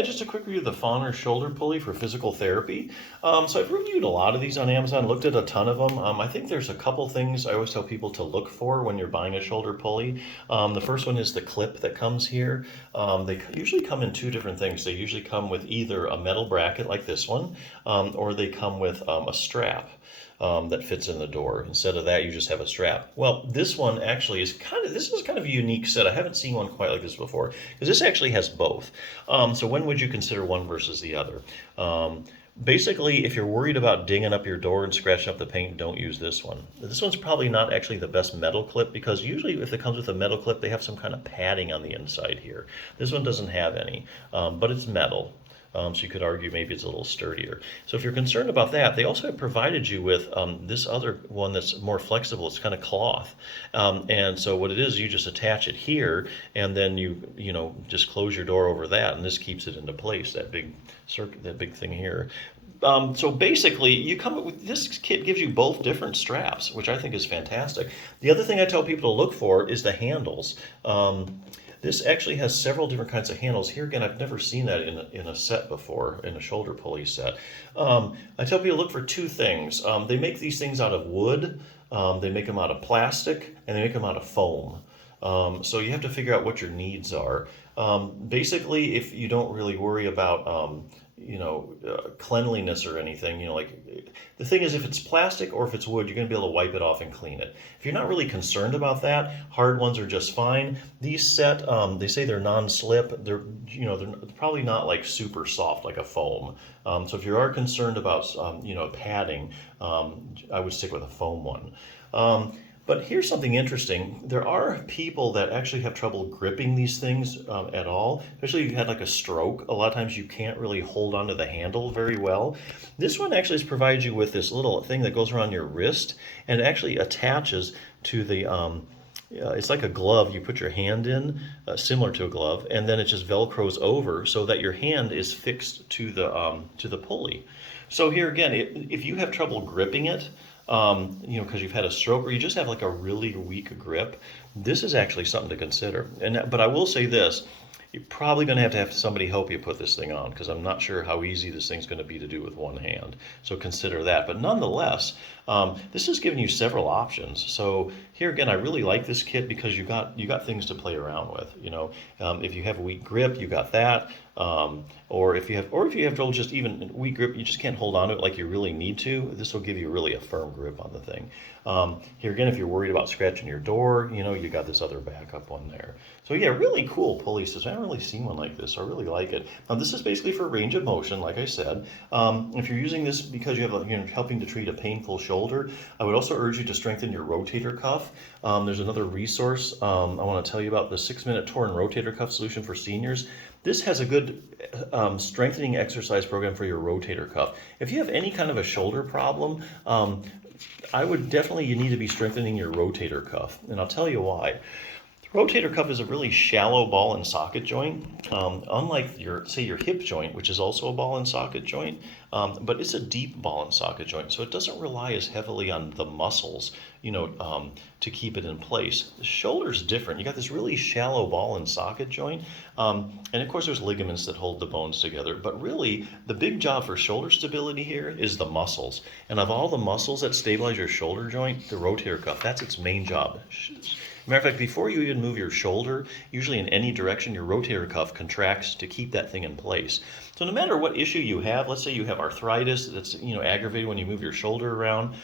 Yeah, just a quick review of the Fanwer shoulder pulley for physical therapy. So I've reviewed a lot of these on Amazon, looked at a ton of them. I think there's a couple things I always tell people to look for when you're buying a shoulder pulley. The first one is the clip that comes here. They usually come in two different things. They usually come with either a metal bracket like this one, or they come with a strap. That fits in the door. Instead of that, you just have a strap. Well, this one actually is this is kind of a unique set. I haven't seen one quite like this before, because this actually has both. So when would you consider one versus the other? Basically, if you're worried about dinging up your door and scratching up the paint, don't use this one. This one's probably not actually the best metal clip, because usually if it comes with a metal clip, they have some kind of padding on the inside here. This one doesn't have any, but it's metal. So you could argue maybe it's a little sturdier. So if you're concerned about that, they also have provided you with this other one that's more flexible. It's kind of cloth. And so what it is, you just attach it here, and then you know, just close your door over that, and this keeps it into place, that big circuit, that big thing here. So basically, you come with this kit gives you both different straps, which I think is fantastic. The other thing I tell people to look for is the handles. This actually has several different kinds of handles. Here again, I've never seen that in a set before, in a shoulder pulley set. I tell people to look for two things. They make these things out of wood, they make them out of plastic, and they make them out of foam. So you have to figure out what your needs are. Basically, if you don't really worry about cleanliness or anything, like the thing is, if it's plastic or if it's wood, you're going to be able to wipe it off and clean it. If you're not really concerned about that, hard ones are just fine. These set, they say they're non-slip. They're probably not like super soft like a foam. So if you are concerned about padding, I would stick with a foam one. But here's something interesting. There are people that actually have trouble gripping these things at all, especially if you had like a stroke. A lot of times you can't really hold onto the handle very well. This one actually has provided you with this little thing that goes around your wrist, and it actually attaches to the it's like a glove you put your hand in, similar to a glove, and then it just velcros over so that your hand is fixed to the pulley. So here again, if you have trouble gripping it, because you've had a stroke or you just have like a really weak grip, this is actually something to consider. But I will say this, you're probably going to have somebody help you put this thing on, because I'm not sure how easy this thing's going to be to do with one hand. So consider that. But nonetheless, this is giving you several options. So here again, I really like this kit because you got things to play around with. If you have a weak grip, you got that. Or if you have trouble just even weak grip, you just can't hold on to it like you really need to. This will give you really a firm grip on the thing. Here again, if you're worried about scratching your door, you got this other backup one there. So yeah, really cool pulley system. I haven't really seen one like this. So I really like it. Now this is basically for range of motion, like I said. If you're using this because you have helping to treat a painful shoulder, I would also urge you to strengthen your rotator cuff. There's another resource I want to tell you about, the 6-minute torn rotator cuff solution for seniors. This has a good strengthening exercise program for your rotator cuff. If you have any kind of a shoulder problem, I would you need to be strengthening your rotator cuff, and I'll tell you why. The rotator cuff is a really shallow ball and socket joint, unlike your hip joint, which is also a ball and socket joint, but it's a deep ball and socket joint, so it doesn't rely as heavily on the muscles, to keep it in place. The shoulder's different. You got this really shallow ball and socket joint, and of course there's ligaments that hold the bones together, but really the big job for shoulder stability here is the muscles. And of all the muscles that stabilize your shoulder joint, the rotator cuff, that's its main job. Matter of fact, before you even move your shoulder, usually in any direction, your rotator cuff contracts to keep that thing in place. So no matter what issue you have, let's say you have arthritis that's aggravated when you move your shoulder around.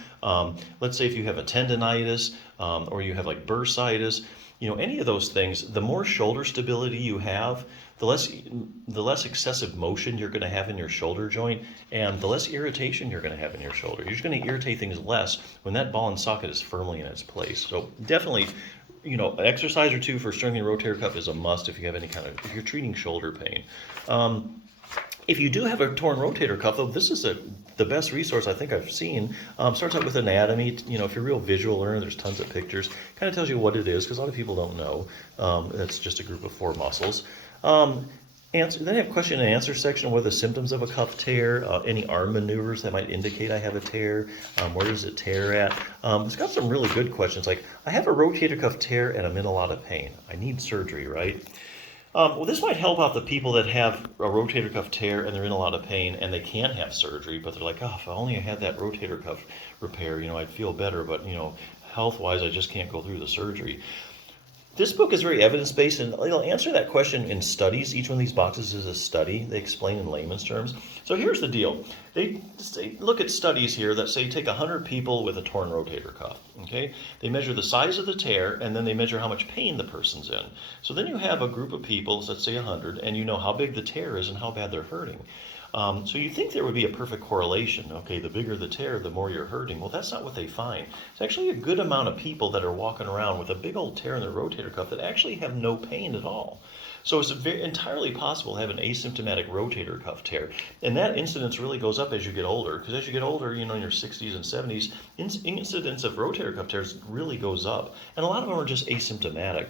Let's say if you have a tendonitis or you have like bursitis, any of those things, the more shoulder stability you have, the less excessive motion you're going to have in your shoulder joint, and the less irritation you're going to have in your shoulder. You're just going to irritate things less when that ball and socket is firmly in its place. So definitely, an exercise or two for strengthening your rotator cuff is a must if you have if you're treating shoulder pain. If you do have a torn rotator cuff, though, this is the best resource I think I've seen. Starts out with anatomy. If you're a real visual learner, there's tons of pictures. Kind of tells you what it is, because a lot of people don't know. It's just a group of 4 muscles. Then I have a question and answer section. What are the symptoms of a cuff tear? Any arm maneuvers that might indicate I have a tear? Where does it tear at? It's got some really good questions like, I have a rotator cuff tear and I'm in a lot of pain. I need surgery, right? Well, this might help out the people that have a rotator cuff tear and they're in a lot of pain and they can't have surgery, but they're like, oh, if I only had that rotator cuff repair, I'd feel better, but, health-wise, I just can't go through the surgery. This book is very evidence-based, and it'll answer that question in studies. Each one of these boxes is a study. They explain in layman's terms. So here's the deal. They look at studies here that say take 100 people with a torn rotator cuff. Okay? They measure the size of the tear, and then they measure how much pain the person's in. So then you have a group of people, let's say 100, and you know how big the tear is and how bad they're hurting. So you think there would be a perfect correlation. Okay, the bigger the tear, the more you're hurting. Well, that's not what they find. It's actually a good amount of people that are walking around with a big old tear in their rotator cuff that actually have no pain at all. So it's entirely possible to have an asymptomatic rotator cuff tear. And that incidence really goes up as you get older, because as you get older, in your 60s and 70s, incidence of rotator cuff tears really goes up. And a lot of them are just asymptomatic.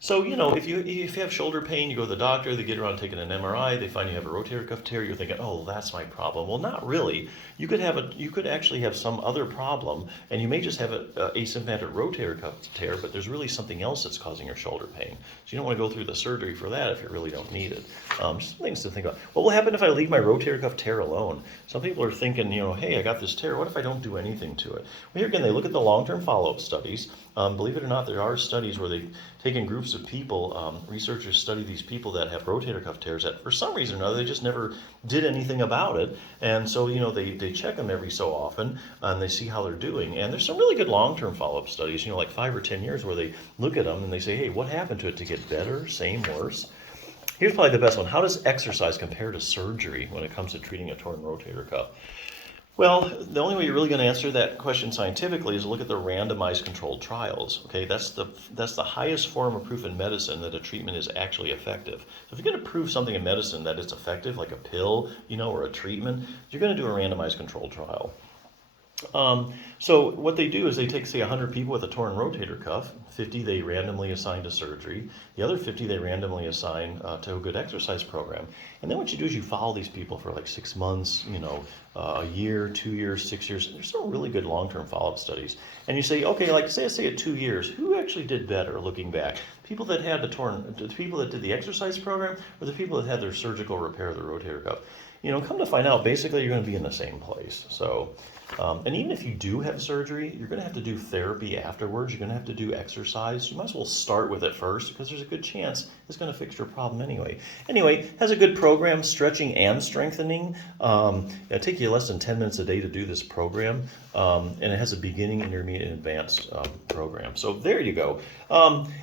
So, if you have shoulder pain, you go to the doctor, they get around taking an MRI, they find you have a rotator cuff tear, you're thinking, oh, that's my problem. Well, not really. You could actually have some other problem, and you may just have an asymptomatic rotator cuff tear, but there's really something else that's causing your shoulder pain. So you don't want to go through the surgery for that if you really don't need it. Just things to think about. What will happen if I leave my rotator cuff tear alone? Some people are thinking, hey, I got this tear, what if I don't do anything to it? Well, here again, they look at the long-term follow-up studies. Believe it or not, there are studies where they've taken groups of people, researchers study these people that have rotator cuff tears that for some reason or another, they just never did anything about it. And so, they check them every so often and they see how they're doing. And there's some really good long-term follow-up studies, like 5 or 10 years where they look at them and they say, hey, what happened to it to get better, same, worse? Here's probably the best one. How does exercise compare to surgery when it comes to treating a torn rotator cuff? Well, the only way you're really going to answer that question scientifically is to look at the randomized controlled trials. Okay, that's the highest form of proof in medicine that a treatment is actually effective. So if you're going to prove something in medicine that it's effective, like a pill, or a treatment, you're going to do a randomized controlled trial. So what they do is they take, say, 100 people with a torn rotator cuff, 50 they randomly assign to surgery, the other 50 they randomly assign to a good exercise program. And then what you do is you follow these people for like 6 months, a year, 2 years, 6 years. There's some really good long-term follow-up studies. And you say, okay, like say at 2 years, who actually did better looking back? People that had the people that did the exercise program, or the people that had their surgical repair of the rotator cuff? Come to find out, basically you're going to be in the same place. So, and even if you do have surgery, you're going to have to do therapy afterwards. You're going to have to do exercise. You might as well start with it first because there's a good chance it's going to fix your problem anyway. Anyway, has a good program, stretching and strengthening. It'll take you less than 10 minutes a day to do this program. And it has a beginning, intermediate, and advanced program. So there you go.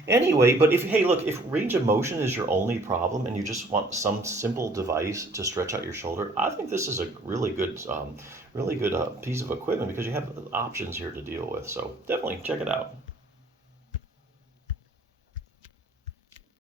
Anyway, but if range of motion is your only problem and you just want some simple device to stretch out your shoulder, I think this is a really good piece of equipment because you have options here to deal with. So definitely check it out.